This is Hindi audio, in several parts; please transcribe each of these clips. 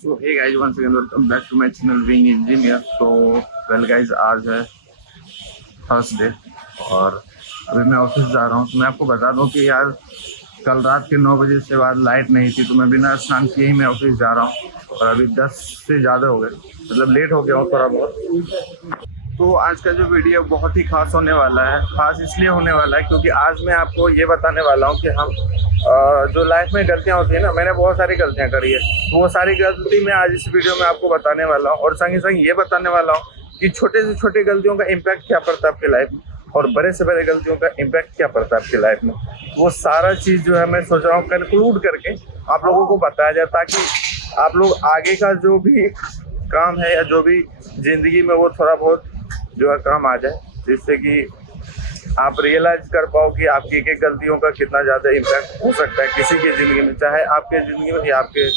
So hey guys, once again welcome back to my channel being engineer. तो वेल गाइस, आज है थर्सडे और अभी मैं ऑफिस जा रहा हूँ। तो मैं आपको बता दूँ कि यार कल रात के 9 बजे से बाद लाइट नहीं थी, तो मैं बिना स्नान किए ही मैं ऑफिस जा रहा हूँ और अभी 10 से ज़्यादा हो गए, मतलब लेट हो गया हूँ थोड़ा बहुत। तो आज का जो वीडियो बहुत ही खास होने वाला है। खास इसलिए होने वाला है क्योंकि आज मैं आपको ये बताने वाला हूँ कि हम जो लाइफ में गलतियाँ होती है ना, मैंने बहुत सारी गलतियाँ करी है। वो सारी गलती मैं आज इस वीडियो में आपको बताने वाला हूँ और संग ही संग ये बताने वाला हूँ कि छोटे से छोटे गलतियों का इम्पैक्ट क्या पड़ता है आपकी लाइफ में और बड़े से बड़े गलतियों का इम्पैक्ट क्या पड़ता है आपकी लाइफ में। वो सारा चीज़ जो है मैं सोच रहा हूँ कंक्लूड करके आप लोगों को बताया जाए, ताकि आप लोग आगे का जो भी काम है या जो भी ज़िंदगी में वो थोड़ा बहुत जो है काम आ जाए, जिससे कि आप रियलाइज कर पाओ कि आपकी एक एक गलतियों का कितना ज़्यादा इम्पैक्ट हो सकता है किसी की ज़िंदगी में, चाहे आपके ज़िंदगी में या आपके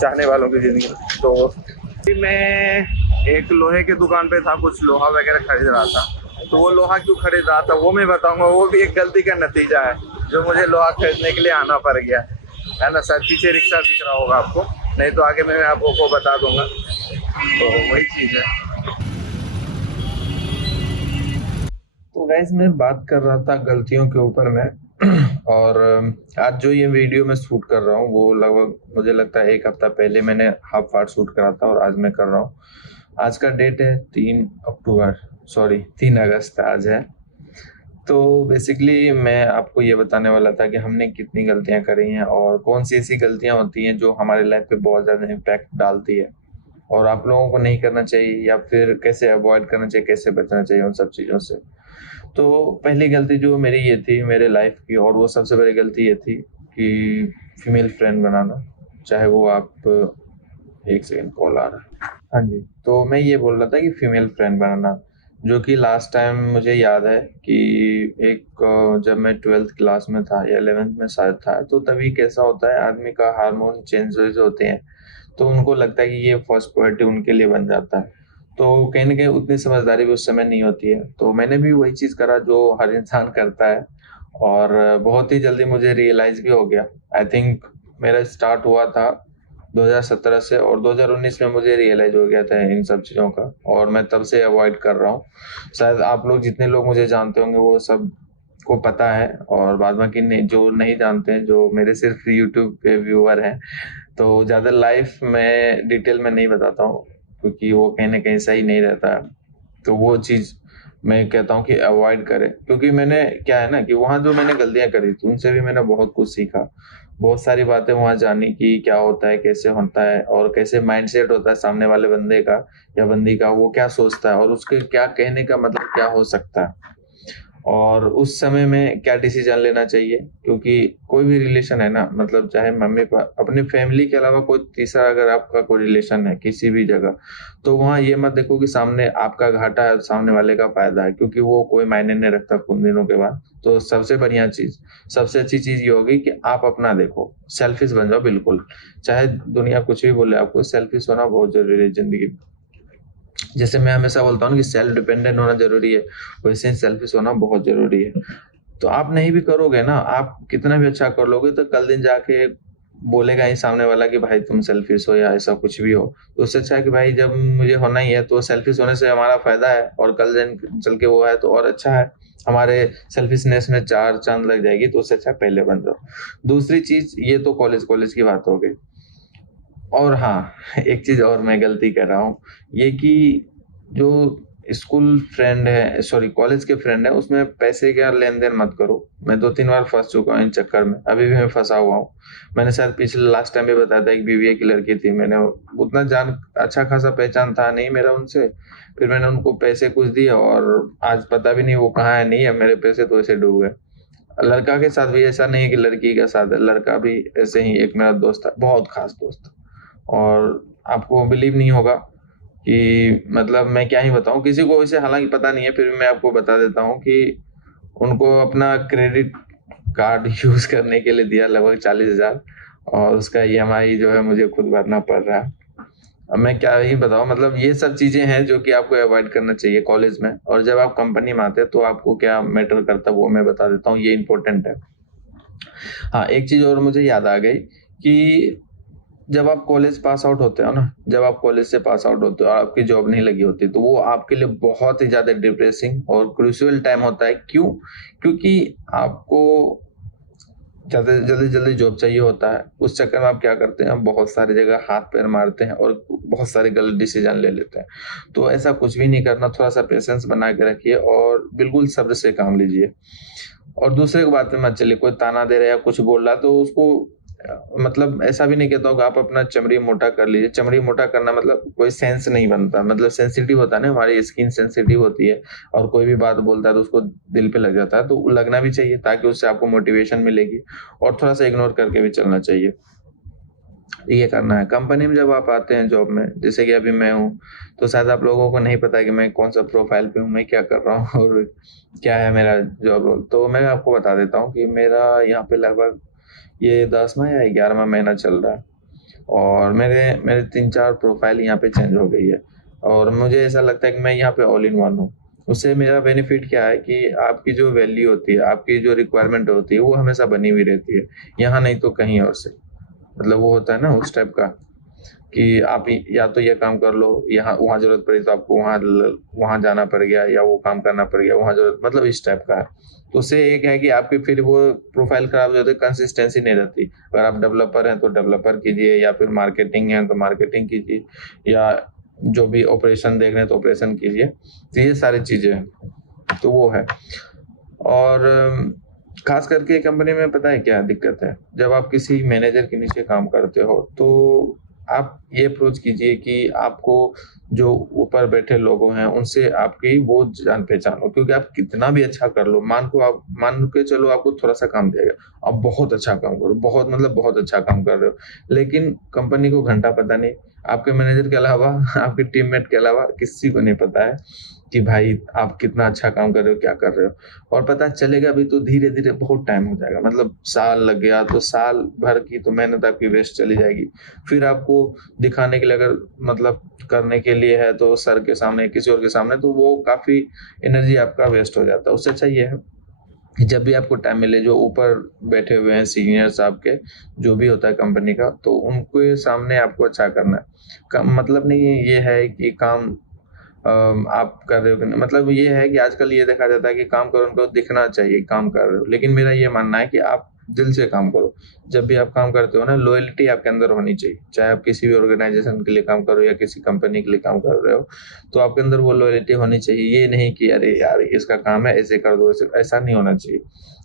चाहने वालों की ज़िंदगी में। तो मैं एक लोहे की दुकान पे था, कुछ लोहा वगैरह खरीद रहा था। तो वो लोहा क्यों खरीद रहा था वो मैं बताऊंगा। वो भी एक गलती का नतीजा है जो मुझे लोहा खरीदने के लिए आना पड़ गया है ना। शायद पीछे रिक्शा दिख रहा होगा आपको, नहीं तो आगे मैं आपको बता दूंगा। तो वही चीज़ है। तो गाइस, मैं बात कर रहा था गलतियों के ऊपर में और आज जो ये वीडियो मैं शूट कर रहा हूँ वो लगभग मुझे लगता है 1 हफ्ता पहले मैंने हाफ पार्ट शूट करा था और आज मैं कर रहा हूँ। आज का डेट है 3 अक्टूबर, सॉरी 3 अगस्त आज है। तो बेसिकली मैं आपको ये बताने वाला था कि हमने कितनी गलतियाँ करी हैं और कौन सी ऐसी गलतियाँ होती हैं जो हमारे लाइफ पे बहुत ज़्यादा इम्पैक्ट डालती है और आप लोगों को नहीं करना चाहिए या फिर कैसे अवॉइड करना चाहिए, कैसे बचना चाहिए उन सब चीज़ों से। तो पहली गलती जो मेरी ये थी मेरे लाइफ की, और वो सबसे बड़ी गलती ये थी कि फीमेल फ्रेंड बनाना। चाहे वो आप, एक सेकंड कॉल आ रहा है। हाँ जी, तो मैं ये बोल रहा था कि फीमेल फ्रेंड बनाना, जो कि लास्ट टाइम मुझे याद है कि जब मैं 12th क्लास में था या 11th में शायद था, तो तभी कैसा होता है आदमी का हार्मोन चेंजेस होते हैं, तो उनको लगता है कि ये फर्स्ट प्रायोरिटी उनके लिए बन जाता है। तो कहीं न कहीं उतनी समझदारी भी उस समय नहीं होती है। तो मैंने भी वही चीज़ करा जो हर इंसान करता है और बहुत ही जल्दी मुझे रियलाइज़ भी हो गया। आई थिंक मेरा स्टार्ट हुआ था 2017 से और 2019 में मुझे रियलाइज़ हो गया था इन सब चीज़ों का और मैं तब से अवॉइड कर रहा हूँ। शायद आप लोग जितने लोग मुझे जानते होंगे वो सब को पता है और बाद बाकी नहीं, जो नहीं जानते हैं, जो मेरे सिर्फ़ यूट्यूब पे व्यूअर हैं, तो ज़्यादा लाइफ मैं डिटेल में नहीं बताता हूँ क्योंकि वो कहीं न कहीं सही नहीं रहता है। तो वो चीज़ मैं कहता हूँ कि अवॉइड करें, क्योंकि मैंने क्या है ना कि वहाँ जो मैंने गलतियाँ करी थी उनसे भी मैंने बहुत कुछ सीखा। बहुत सारी बातें वहाँ जानी कि क्या होता है, कैसे होता है और कैसे माइंडसेट होता है सामने वाले बंदे का या बंदी का, वो क्या सोचता है और उसके क्या कहने का मतलब क्या हो सकता है। और उस समय में क्या डिसीज़न लेना चाहिए, क्योंकि कोई भी रिलेशन है ना, मतलब चाहे अपनी फैमिली के अलावा कोई तीसरा अगर आपका कोई रिलेशन है किसी भी जगह, तो वहाँ ये मत देखो कि सामने आपका घाटा है और सामने वाले का फ़ायदा है, क्योंकि वो कोई मायने नहीं रखता कुछ दिनों के बाद। तो सबसे बढ़िया चीज़, सबसे अच्छी चीज़ ये होगी कि आप अपना देखो, सेल्फिश बन जाओ बिल्कुल। चाहे दुनिया कुछ भी बोले आपको, सेल्फिश होना बहुत ज़रूरी है ज़िंदगी में। जैसे मैं हमेशा बोलता हूँ ना कि सेल्फ डिपेंडेंट होना ज़रूरी है, वैसे ही सेल्फिश होना बहुत ज़रूरी है। तो आप नहीं भी करोगे ना, आप कितना भी अच्छा कर लोगे तो कल दिन जाके बोलेगा ही सामने वाला कि भाई तुम सेल्फिश हो या ऐसा कुछ भी हो। तो उससे अच्छा है कि भाई जब मुझे होना ही है तो सेल्फिश होने से हमारा फ़ायदा है और कल दिन चल के वो है तो और अच्छा है। हमारे सेल्फिशनेस में 4 चाँद लग जाएगी, तो उससे अच्छा पहले बन जाओ। दूसरी चीज़, ये तो कॉलेज की बात हो गई। और हाँ, एक चीज़ और मैं गलती कर रहा हूँ, ये कि जो स्कूल फ्रेंड है, सॉरी कॉलेज के फ्रेंड है, उसमें पैसे का लेन-देन मत करो। मैं 2-3 बार फँस चुका हूँ इन चक्कर में, अभी भी मैं फँसा हुआ हूँ। मैंने शायद पिछले लास्ट टाइम भी बताया था, एक बीबीए की लड़की थी, मैंने उतना जान अच्छा खासा पहचान था नहीं मेरा उनसे, फिर मैंने उनको पैसे कुछ दिए और आज पता भी नहीं वो कहाँ है, नहीं है, मेरे पैसे तो ऐसे डूब गए। लड़का के साथ भी ऐसा नहीं है कि लड़की के साथ है, लड़का भी ऐसे ही, एक मेरा दोस्त था, बहुत ख़ास दोस्त। और आपको बिलीव नहीं होगा कि मतलब मैं क्या ही बताऊँ, किसी को वैसे हालाँकि पता नहीं है, फिर भी मैं आपको बता देता हूँ कि उनको अपना क्रेडिट कार्ड यूज़ करने के लिए दिया लगभग 40,000 और उसका ईएमआई जो है मुझे खुद भरना पड़ रहा है। अब मैं क्या ही बताऊँ, मतलब ये सब चीज़ें हैं जो कि आपको अवॉइड करना चाहिए कॉलेज में, और जब आप कंपनी में आते हैं तो आपको क्या मैटर करता है वो मैं बता देता हूँ, ये इम्पोर्टेंट है। हाँ, एक चीज़ और मुझे याद आ गई कि जब आप कॉलेज पास आउट होते हो ना, जब आप कॉलेज से पास आउट होते हो और आपकी जॉब नहीं लगी होती, तो वो आपके लिए बहुत ही ज़्यादा डिप्रेसिंग और क्रूशियल टाइम होता है। क्यों? क्योंकि आपको ज़्यादा जल्दी-जल्दी जॉब चाहिए होता है। उस चक्कर में आप क्या करते हैं, बहुत सारी जगह हाथ-पैर मारते हैं और बहुत सारे गलत डिसीज़न ले लेते हैं। तो ऐसा कुछ भी नहीं करना, थोड़ा-सा पेशेंस बना के रखिए और बिल्कुल सब्र से काम लीजिए। और दूसरे की बात में मत चलिए, कोई ताना दे रहा है या कुछ बोल रहा है तो उसको मतलब ऐसा भी नहीं कहता हूँ कि आप अपना चमड़ी मोटा कर लीजिए। चमड़ी मोटा करना मतलब कोई सेंस नहीं बनता, मतलब सेंसिटिव होता है ना, हमारी स्किन सेंसिटिव होती है और कोई भी बात बोलता है तो उसको दिल पे लग जाता है, तो लगना भी चाहिए ताकि उससे आपको मोटिवेशन मिलेगी और थोड़ा-सा इग्नोर करके भी चलना चाहिए। ये करना है। कंपनी में जब आप आते हैं जॉब में, जैसे कि अभी मैं हूँ, तो शायद आप लोगों को नहीं पता है कि मैं कौन-सा प्रोफ़ाइल पे हूँ, मैं क्या कर रहा हूँ और क्या है मेरा जॉब रोल। तो मैं आपको बता देता हूँ कि मेरा यहाँ पे लगभग ये 10वाँ या 11वाँ महीना चल रहा है और मेरे मेरे 3-4 प्रोफ़ाइल यहाँ पे चेंज हो गई है और मुझे ऐसा लगता है कि मैं यहाँ पे ऑल इन वन हूँ। उससे मेरा बेनिफिट क्या है कि आपकी जो वैल्यू होती है, आपकी जो रिक्वायरमेंट होती है, वो हमेशा बनी हुई रहती है। यहाँ नहीं तो कहीं और से। मतलब वो होता है ना उस टाइप का कि आप या तो ये काम कर लो, यहाँ वहाँ ज़रूरत पड़ी तो आपको वहाँ जाना पड़ गया या वो काम करना पड़ गया, वहाँ ज़रूरत मतलब इस टाइप का है। तो उससे एक है कि आपकी फिर वो प्रोफ़ाइल खराब हो जाती है, कंसिस्टेंसी नहीं रहती। अगर आप डेवलपर हैं तो डेवलपर कीजिए या फिर मार्केटिंग है तो मार्केटिंग कीजिए या जो भी ऑपरेशन देख रहे हैं तो ऑपरेशन कीजिए। तो ये सारी चीज़ें हैं, तो वो है। और ख़ास करके कंपनी में पता है क्या दिक्कत है? जब आप किसी मैनेजर के नीचे काम करते हो, तो आप ये अप्रोच कीजिए कि आपको जो ऊपर बैठे लोग हैं, उनसे आपकी वो जान-पहचान हो क्योंकि आप कितना भी अच्छा कर लो, मान के चलो आपको थोड़ा-सा काम दिया गया, आप बहुत अच्छा काम करो, बहुत मतलब बहुत अच्छा काम कर रहे हो, लेकिन कंपनी को घंटा पता नहीं, आपके मैनेजर के अलावा, आपके टीममेट के अलावा किसी को नहीं पता है कि भाई आप कितना अच्छा काम कर रहे हो, क्या कर रहे हो। और पता चलेगा भी तो धीरे-धीरे बहुत टाइम हो जाएगा, मतलब साल लग गया तो साल भर की तो मेहनत आपकी वेस्ट चली जाएगी। फिर आपको दिखाने के लिए अगर मतलब करने के लिए है तो सर के सामने, किसी और के सामने तो वो काफ़ी एनर्जी आपका वेस्ट हो जाता है। उससे अच्छा ये है कि जब भी आपको टाइम मिले जो ऊपर बैठे हुए हैं सीनियर्स आपके, जो भी होता है कंपनी का, तो उनके सामने आपको अच्छा करना है। का मतलब नहीं ये है कि काम आप कर रहे हो कि नहीं मतलब ये है कि आजकल ये देखा जाता है कि काम करो उनको दिखना चाहिए काम कर रहे हो। लेकिन मेरा ये मानना है कि आप दिल से काम करो। जब भी आप काम करते हो ना लॉयल्टी आपके अंदर होनी चाहिए। चाहे आप किसी भी ऑर्गेनाइज़ेशन के लिए काम कर रहे हो या किसी कंपनी के लिए काम कर रहे हो, तो आपके अंदर वो लॉयल्टी होनी चाहिए। ये नहीं कि अरे यार इसका काम है ऐसे कर दो, ऐसे ऐसा नहीं होना चाहिए।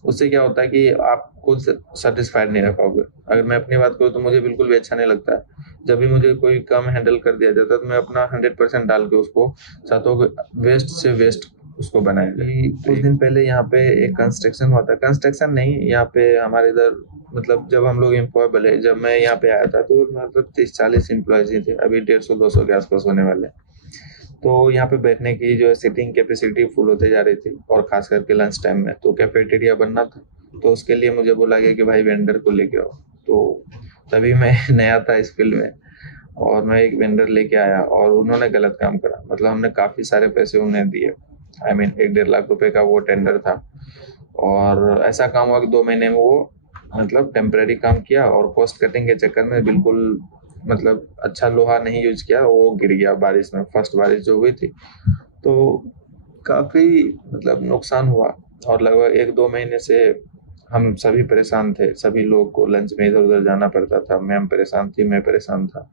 उससे क्या होता है कि आप खुद से सैटिस्फाइड नहीं रह पाओगे। अगर मैं अपनी बात करूँ तो मुझे बिल्कुल भी अच्छा नहीं लगता है। जब भी मुझे कोई काम हैंडल कर दिया जाता है तो मैं अपना 100% डाल के उसको चाहता हूँ कि वेस्ट से वेस्ट उसको बनाएँ। अभी कुछ दिन पहले यहाँ पे एक कंस्ट्रक्शन हुआ था, कंस्ट्रक्शन नहीं यहाँ पे हमारे इधर मतलब जब हम लोग एम्प्लॉय बने, जब मैं यहाँ पे आया था तो मतलब 30-40 एम्प्लॉइज़ ही थे, अभी 150-200 के आस-पास होने वाले हैं। तो यहाँ पे बैठने की जो है सीटिंग कैपेसिटी फुल होते जा रही थी और ख़ास करके लंच टाइम में, तो कैफेटेरिया बनना था, तो उसके लिए मुझे बोला गया कि भाई वेंडर को लेके आओ। तो तभी मैं नया था इस फ़ील्ड में और मैं एक वेंडर लेके आया और उन्होंने गलत काम करा। मतलब हमने काफ़ी सारे पैसे उन्हें दिए। आई मीन 1 डेढ़ लाख रुपए का वो टेंडर था और ऐसा काम हुआ कि 2 महीने में वो मतलब टेम्परेरी काम किया और कॉस्ट कटिंग के चक्कर में बिल्कुल मतलब अच्छा लोहा नहीं यूज़ किया, वो गिर गया बारिश में, फर्स्ट बारिश जो हुई थी। तो काफ़ी मतलब नुकसान हुआ और लगभग 1-2 महीने से हम सभी परेशान थे। सभी लोग को लंच में इधर-उधर जाना पड़ता था। मैम परेशान थी, मैं परेशान था।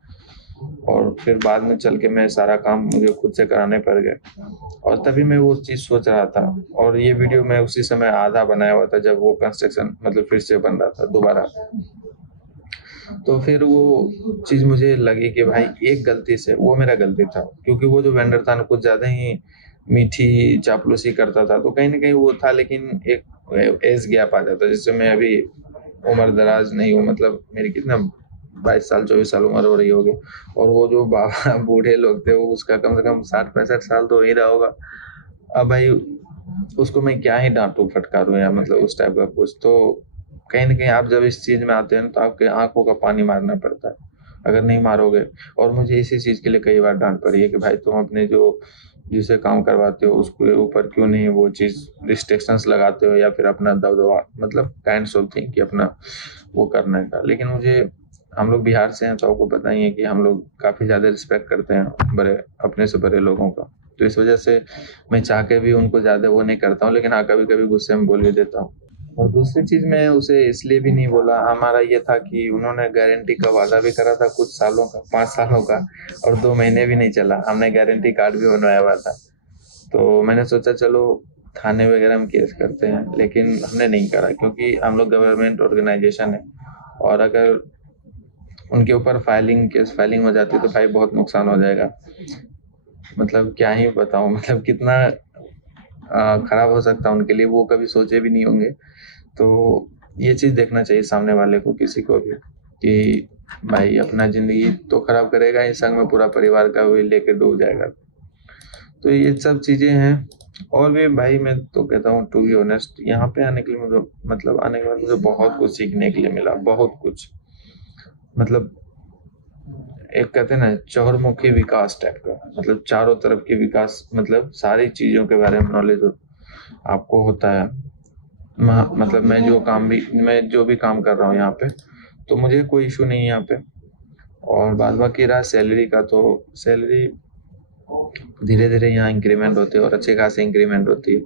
और फिर बाद में चल के मैं सारा काम मुझे खुद से कराने पड़ गए और तभी मैं वो चीज़ सोच रहा था और ये वीडियो मैं उसी समय आधा बनाया हुआ था जब वो कंस्ट्रक्शन मतलब फिर से बन रहा था दोबारा। तो फिर वो चीज़ मुझे लगी कि भाई एक गलती से वो मेरा गलती था क्योंकि वो जो वेंडर था ना कुछ ज़्यादा ही मीठी चापलूसी करता था, तो कहीं न कहीं वो था लेकिन एक एज गैप आ जाता है। जैसे मैं अभी उम्र-दराज़ नहीं हूँ मतलब मेरी कितना 22 साल 24 साल उम्र हो रही होगी और वो जो बाबा बूढ़े लोग थे वो उसका कम से कम 60-65 साल तो हो ही रहा होगा। अब भाई उसको मैं क्या ही डाँटूँ फटकारूँ या मतलब उस टाइप का कुछ, तो कहीं न कहीं आप जब इस चीज़ में आते हैं ना तो आपके आँखों का पानी मारना पड़ता है, अगर नहीं मारोगे। और मुझे इसी चीज़ के लिए कई बार डाँट पड़ी है कि भाई तुम अपने जो जिससे काम करवाते हो उसके ऊपर क्यों नहीं वो चीज़ रिस्ट्रिक्शंस लगाते हो या फिर अपना दबदबा मतलब काइंड्स ऑफ थिंग कि अपना वो करने का। लेकिन मुझे हम लोग बिहार से हैं तो आपको पता ही है कि हम लोग काफ़ी ज़्यादा रिस्पेक्ट करते हैं बड़े अपने से बड़े लोगों का। तो इस वजह से मैं चाह के भी उनको ज़्यादा वो नहीं करता हूँ, लेकिन हाँ, कभी-कभी गुस्से में बोल भी देता हूँ। और दूसरी चीज़ मैं उसे इसलिए भी नहीं बोला, हमारा ये था कि उन्होंने गारंटी का वादा भी करा था कुछ सालों का, 5 सालों का, और 2 महीने भी नहीं चला। हमने गारंटी कार्ड भी बनवाया हुआ था। तो मैंने सोचा चलो थाने वगैरह में केस करते हैं, लेकिन हमने नहीं करा क्योंकि हम लोग गवर्नमेंट ऑर्गेनाइजेशन है, और अगर उनके ऊपर केस फाइलिंग हो जाती है तो भाई बहुत नुकसान हो जाएगा। मतलब क्या ही बताऊँ, मतलब कितना खराब हो सकता है उनके लिए, वो कभी सोचे भी नहीं होंगे। तो ये चीज़ देखना चाहिए सामने वाले को, किसी को भी, कि भाई अपना ज़िंदगी तो खराब करेगा ही, संग में पूरा परिवार का भी लेके डूब जाएगा। तो ये सब चीज़ें हैं। और भी भाई मैं तो कहता हूँ, टू बी ऑनेस्ट, यहाँ पे आने के लिए मुझे, मतलब आने के बाद मुझे बहुत कुछ सीखने के लिए मिला, बहुत कुछ। मतलब एक कहते हैं ना चहुर्मुखी विकास टाइप का, मतलब चारों तरफ की विकास, मतलब सारी चीज़ों के बारे में नॉलेज आपको होता है। मतलब मैं जो भी काम कर रहा हूँ यहाँ पे, तो मुझे कोई इशू नहीं है यहाँ पे। और बाद बाकी रहा सैलरी का, तो सैलरी धीरे धीरे यहाँ इंक्रीमेंट होती है और अच्छी खासी इंक्रीमेंट होती है।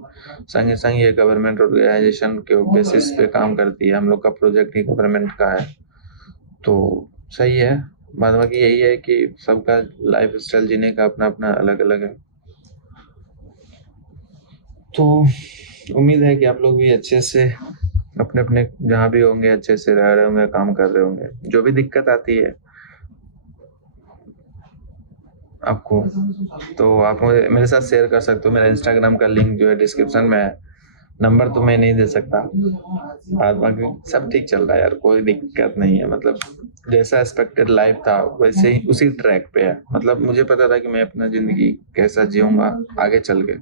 संग संग ये गवर्नमेंट ऑर्गेनाइजेशन के बेसिस पे काम करती है, हम लोग का प्रोजेक्ट ही गवर्नमेंट का है, तो सही है। बाद बाकी यही है कि सबका लाइफ स्टाइल जीने का अपना अपना अलग अलग है। तो उम्मीद है कि आप लोग भी अच्छे से अपने अपने जहाँ भी होंगे अच्छे से रह रहे होंगे, काम कर रहे होंगे। जो भी दिक्कत आती है आपको, तो आप मुझे मेरे साथ शेयर कर सकते हो। मेरा इंस्टाग्राम का लिंक जो है डिस्क्रिप्शन में है। नंबर तो मैं नहीं दे सकता। बाद बाकी सब ठीक चल रहा है यार, कोई दिक्कत नहीं है। मतलब जैसा एक्सपेक्टेड लाइफ था वैसे ही उसी ट्रैक पे है। मतलब मुझे पता था कि मैं अपना ज़िंदगी कैसा जीऊँगा आगे चल के,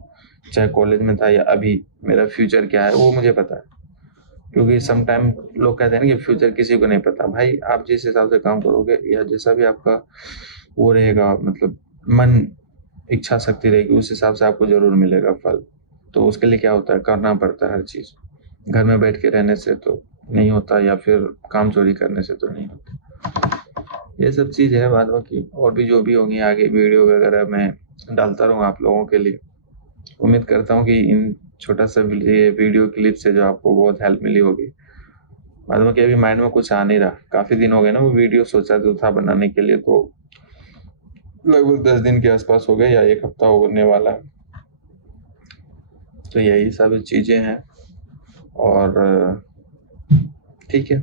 चाहे कॉलेज में था या अभी, मेरा फ्यूचर क्या है वो मुझे पता है। क्योंकि सम टाइम लोग कहते हैं ना कि फ्यूचर किसी को नहीं पता। भाई आप जिस हिसाब से काम करोगे या जैसा भी आपका वो रहेगा, मतलब मन, इच्छा शक्ति रहेगी, उस हिसाब से आपको ज़रूर मिलेगा फल। तो उसके लिए क्या होता है, करना पड़ता है हर चीज़। घर में बैठ के रहने से तो नहीं होता, या फिर काम चोरी करने से तो नहीं होता। ये सब चीज़ है। बाद बाकी और भी जो भी होंगी आगे वीडियो वगैरह मैं डालता रहूँगा आप लोगों के लिए। उम्मीद करता हूँ कि इन छोटा सा ये वीडियो क्लिप से जो आपको बहुत हेल्प मिली होगी। बाद बाकी अभी माइंड में कुछ आ नहीं रहा, काफ़ी दिन हो गए ना वो वीडियो सोचा तो था बनाने के लिए, तो लगभग 10 दिन के आसपास हो गए या 1 हफ्ता होने वाला है। तो यही सब चीज़ें हैं, और ठीक है।